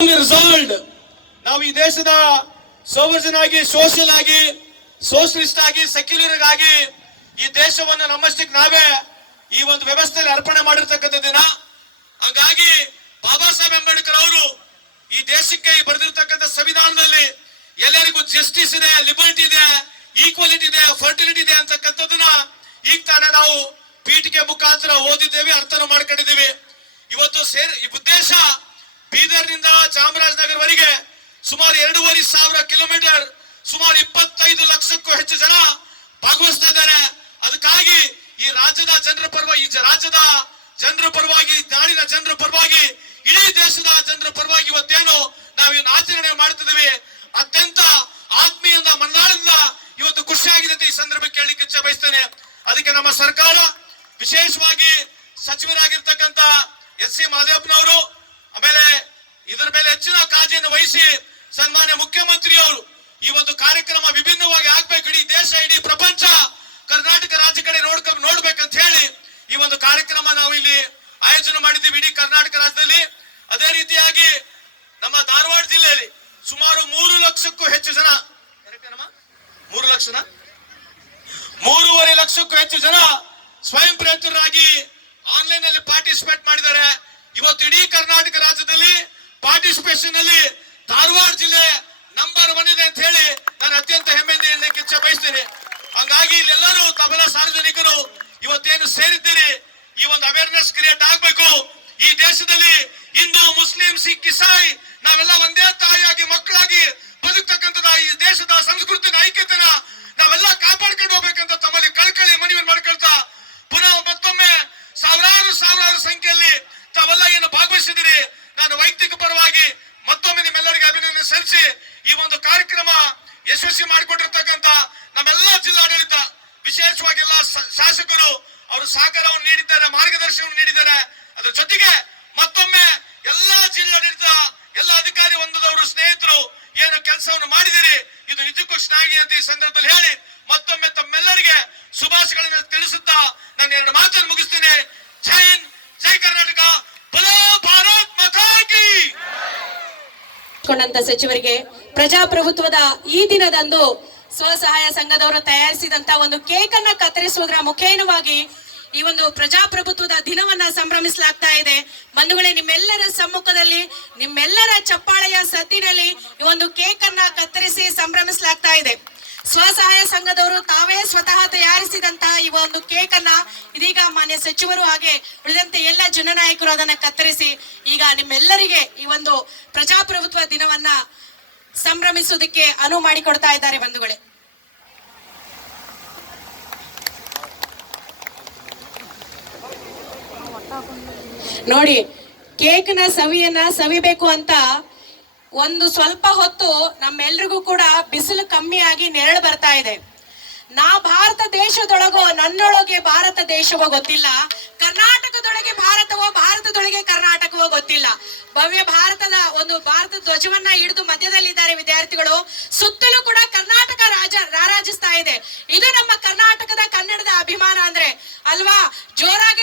ರಿಸಾಲ್ಡ್ ನಾವು ಈ ದೇಶದ ಸೋವರ್ಜನ್ ಆಗಿ ಸೋಷಿಯಲ್ ಆಗಿ ಸೋಷಲಿಸ್ಟ್ ಆಗಿ ಸೆಕ್ಯುಲರ್ ಆಗಿ ಈ ದೇಶವನ್ನು ನಮ್ಮಷ್ಟಕ್ಕೆ ನಾವೇ ಈ ಒಂದು ವ್ಯವಸ್ಥೆಯಲ್ಲಿ ಅರ್ಪಣೆ ಮಾಡಿರ್ತಕ್ಕಂಥ ದಿನ. ಹಾಗಾಗಿ ಬಾಬಾ ಸಾಹೇಬ್ ಅಂಬೇಡ್ಕರ್ ಅವರು ಈ ದೇಶಕ್ಕೆ ಬರೆದಿರ್ತಕ್ಕಂಥ ಸಂವಿಧಾನದಲ್ಲಿ ಎಲ್ಲರಿಗೂ ಜಸ್ಟಿಸ್ ಇದೆ ಲಿಬರ್ಟಿ ಇದೆ ಈಕ್ವಾಲಿಟಿ ಇದೆ ಫರ್ಟಿಲಿಟಿ ಇದೆ ಅಂತಕ್ಕಂಥದ್ದನ್ನ ಈಗ ತಾನೇ ನಾವು ಪೀಠಿಕೆ ಮುಖಾಂತರ ಓದಿದ್ದೇವೆ, ಅರ್ಥನ ಮಾಡ್ಕೊಂಡಿದ್ದೀವಿ. ಇವತ್ತು ಸೇರ್, ಈ ಉದ್ದೇಶ ಚಾಮರಾಜನಗರವರೆಗೆ ಸುಮಾರು ಎರಡೂವರೆ ಸಾವಿರ ಕಿಲೋಮೀಟರ್, ಸುಮಾರು ಇಪ್ಪತ್ತೈದು ಲಕ್ಷಕ್ಕೂ ಹೆಚ್ಚು ಜನ ಭಾಗವಹಿಸ್ತಾ ಇದ್ದಾರೆ ಅದಕ್ಕಾಗಿ ಈ ರಾಜ್ಯದ ಜನರ ಪರವಾಗಿ, ಈ ರಾಜ್ಯದ ಜನರ ಪರವಾಗಿ ನಾಡಿನ ಜನರ ಪರವಾಗಿ, ಇಡೀ ದೇಶದ ಜನರ ಪರವಾಗಿ ಇವತ್ತೇನು ನಾವು ಇನ್ನು ಆಚರಣೆ ಮಾಡ್ತಿದ್ದೀವಿ. ಅತ್ಯಂತ ಆತ್ಮೀಯದ ಮನ್ನಾಳದಿಂದ ಇವತ್ತು ಖುಷಿಯಾಗಿದೆ ಈ ಸಂದರ್ಭಕ್ಕೆ ಕೇಳಲಿಕ್ಕೆ ಇಚ್ಛೆ ಬಯಸ್ತೇನೆ. ಅದಕ್ಕೆ ನಮ್ಮ ಸರ್ಕಾರ ವಿಶೇಷವಾಗಿ ಸಚಿವರಾಗಿರ್ತಕ್ಕಂಥ ಎಸ್ ಸಿ ಮಾದೇವಪ್ಪನವರು, ಆಮೇಲೆ ಇದರ ಮೇಲೆ ಹೆಚ್ಚಿನ ಕಾಳಜಿಯನ್ನು ವಹಿಸಿ ಸನ್ಮಾನ್ಯ ಮುಖ್ಯಮಂತ್ರಿಯವರು ಈ ಒಂದು ಕಾರ್ಯಕ್ರಮ ವಿಭಿನ್ನವಾಗಿ ಆಗ್ಬೇಕು. ಇಡೀ ದೇಶ, ಇಡೀ ಪ್ರಪಂಚ ಕರ್ನಾಟಕ ರಾಜ್ಯ ಕಡೆ ನೋಡ್ಕ, ನೋಡ್ಬೇಕಂತ ಹೇಳಿ ಈ ಒಂದು ಕಾರ್ಯಕ್ರಮ ನಾವು ಇಲ್ಲಿ ಆಯೋಜನೆ ಮಾಡಿದ್ದೀವಿ ಇಡೀ ಕರ್ನಾಟಕ ರಾಜ್ಯದಲ್ಲಿ. ಅದೇ ರೀತಿಯಾಗಿ ನಮ್ಮ ಧಾರವಾಡ ಜಿಲ್ಲೆಯಲ್ಲಿ ಸುಮಾರು ಮೂರು ಲಕ್ಷಕ್ಕೂ ಹೆಚ್ಚು ಜನ? ಮೂರು ಲಕ್ಷನ? ಮೂರುವರೆ ಲಕ್ಷಕ್ಕೂ ಹೆಚ್ಚು ಜನ ಸ್ವಯಂ ಪ್ರೇರಿತರಾಗಿ ಆನ್ಲೈನ್ ಅಲ್ಲಿ ಪಾರ್ಟಿಸಿಪೇಟ್ ಮಾಡಿದ್ದಾರೆ ಇವತ್ತು ಇಡೀ ಕರ್ನಾಟಕ ರಾಜ್ಯದಲ್ಲಿ ಪಾರ್ಟಿಸಿಪೇಷನ್ ಧಾರವಾಡ ಜಿಲ್ಲೆ ನಂಬರ್ ಒನ್ ಇದೆ ಅಂತ ಹೇಳಿ ನಾನು ಅತ್ಯಂತ ಹೆಮ್ಮೆಯಿಂದ ಇಚ್ಛೆ ಬಯಸ್ತೇನೆ. ಹಂಗಾಗಿ ಇಲ್ಲೆಲ್ಲರೂ ತಬಲ ಸಾರ್ವಜನಿಕರು ಇವತ್ತೇನು ಸೇರಿದ್ದೀರಿ? ಈ ಒಂದು ಅವೇರ್ನೆಸ್ ಕ್ರಿಯೇಟ್ ಆಗ್ಬೇಕು. ಈ ದೇಶದಲ್ಲಿ ಹಿಂದೂ, ಮುಸ್ಲಿಂ, ಸಿಖ್, ಇಸಾಯಿ ನಾವೆಲ್ಲ ಒಂದೇ ತಾಯಿಯಾಗಿ, ಮಕ್ಕಳಾಗಿ ಬದುಕ್ತಕ್ಕಂಥದ ಈ ದೇಶದ ಸಂಸ್ಕೃತಿನ ಐಕ್ಯತೆನ ನಾವೆಲ್ಲ ಕಾಪಾಡ್ಕೊಂಡು ಹೋಗ್ಬೇಕಂತ ತಮ್ಮಲ್ಲಿ ಕಳ್ಕಳಿ ಮನವಿ ಮಾಡ್ಕೊಳ್ತಾ ಪುನಃ ಮತ್ತೊಮ್ಮೆ ಸಾವಿರಾರು ಸಾವಿರಾರು ಸಂಖ್ಯೆಯಲ್ಲಿ ತಾವೆಲ್ಲ ಏನು ಭಾಗವಹಿಸಿದಿರಿ ನಾನು ವೈಯಕ್ತಿಕ ಪರವಾಗಿ ಮತ್ತೊಮ್ಮೆ ನಿಮ್ಮೆಲ್ಲರಿಗೆ ಅಭಿನಂದನೆ ಸಲ್ಲಿಸಿ ಈ ಒಂದು ಕಾರ್ಯಕ್ರಮ ಯಶಸ್ವಿ ಮಾಡಿಕೊಟ್ಟಿರ್ತಕ್ಕಂತ ನಮ್ಮೆಲ್ಲ ಜಿಲ್ಲಾಡಳಿತ, ವಿಶೇಷವಾಗಿ ಎಲ್ಲ ಶಾಸಕರು ಅವರು ಸಹಕಾರವನ್ನು ನೀಡಿದ್ದಾರೆ, ಮಾರ್ಗದರ್ಶನವನ್ನು ನೀಡಿದ್ದಾರೆ. ಅದರ ಜೊತೆಗೆ ಮತ್ತೊಮ್ಮೆ ಎಲ್ಲಾ ಜಿಲ್ಲಾಡಳಿತ, ಎಲ್ಲ ಅಧಿಕಾರಿ ಹೊಂದದವರು ಸ್ನೇಹಿತರು ಏನು ಕೆಲಸವನ್ನು ಮಾಡಿದಿರಿ, ಇದು ನಿಜಕ್ಕೂ ಶ್ಲಾಘಿ ಅಂತ ಈ ಸಂದರ್ಭದಲ್ಲಿ ಹೇಳಿ ಮತ್ತೊಮ್ಮೆ ತಮ್ಮೆಲ್ಲರಿಗೆ ಶುಭಾಶಯಗಳನ್ನು ತಿಳಿಸುತ್ತಾ ನಾನು ಎರಡು ಮಾತನ್ನು ಮುಗಿಸ್ತೇನೆ ಜೈ ಹಿಂದ್ ಜೈ ಕರ್ನಾಟಕ ಬಲೋ ಭಾರತ್ ಮಾತಾ ಕಿ ಕೊಂಡಂತ ಸಚಿವರಿಗೆ ಪ್ರಜಾಪ್ರಭುತ್ವದ ಈ ದಿನದಂದು ಸ್ವಸಹಾಯ ಸಂಘದವರು ತಯಾರಿಸಿದಂತ ಒಂದು ಕೇಕ್ ಅನ್ನ ಕತ್ತರಿಸುವುದರ ಮುಖೇನವಾಗಿ ಈ ಒಂದು ಪ್ರಜಾಪ್ರಭುತ್ವದ ದಿನವನ್ನ ಸಂಭ್ರಮಿಸಲಾಗ್ತಾ ಇದೆ. ಬಂಧುಗಳೇ, ನಿಮ್ಮೆಲ್ಲರ ಸಮ್ಮುಖದಲ್ಲಿ, ನಿಮ್ಮೆಲ್ಲರ ಚಪ್ಪಾಳೆಯ ಸತ್ತಿನಲ್ಲಿ ಈ ಒಂದು ಕೇಕ್ ಅನ್ನ ಕತ್ತರಿಸಿ ಸಂಭ್ರಮಿಸಲಾಗ್ತಾ ಇದೆ. ಸ್ವಸಹಾಯ ಸಂಘದವರು ತಾವೇ ಸ್ವತಃ ತಯಾರಿಸಿದಂತಹ ಈ ಒಂದು ಕೇಕ್ ಅನ್ನ ಇದೀಗ ಮಾನ್ಯ ಸಚಿವರು ಹಾಗೆ ಉಳಿದಂತೆ ಎಲ್ಲ ಜನನಾಯಕರು ಅದನ್ನ ಕತ್ತರಿಸಿ ಈಗ ನಿಮ್ಮೆಲ್ಲರಿಗೆ ಈ ಒಂದು ಪ್ರಜಾಪ್ರಭುತ್ವ ದಿನವನ್ನ ಸಂಭ್ರಮಿಸುವುದಕ್ಕೆ ಅನುವು ಮಾಡಿಕೊಡ್ತಾ ಇದ್ದಾರೆ ಬಂಧುಗಳೇ. ನೋಡಿ ಕೇಕ್ನ ಸವಿಯನ್ನ ಸವಿಬೇಕು ಅಂತ ಒಂದು ಸ್ವಲ್ಪ ಹೊತ್ತು ನಮ್ಮೆಲ್ರಿಗೂ ಕೂಡ ಬಿಸಿಲು ಕಮ್ಮಿ ಆಗಿ ನೆರಳು ಬರ್ತಾ ಇದೆ. ನಾ ಭಾರತ ದೇಶದೊಳಗೋ ನನ್ನೊಳಗೆ ಭಾರತ ದೇಶವೋ ಗೊತ್ತಿಲ್ಲ. ಕರ್ನಾಟಕದೊಳಗೆ ಭಾರತವೋ ಭಾರತದೊಳಗೆ ಕರ್ನಾಟಕವೋ ಗೊತ್ತಿಲ್ಲ. ಭವ್ಯ ಭಾರತದ ಒಂದು ಭಾರತ ಧ್ವಜವನ್ನ ಹಿಡಿದು ಮಧ್ಯದಲ್ಲಿದ್ದಾರೆ ವಿದ್ಯಾರ್ಥಿಗಳು. ಸುತ್ತಲೂ ಕೂಡ ಕರ್ನಾಟಕ ರಾಜ ರಾರಾಜಿಸ್ತಾ ಇದೆ. ಇದು ನಮ್ಮ ಕರ್ನಾಟಕದ ಕನ್ನಡದ ಅಭಿಮಾನ ಅಂದ್ರೆ. ಅಲ್ವಾ? ಜೋರಾಗಿ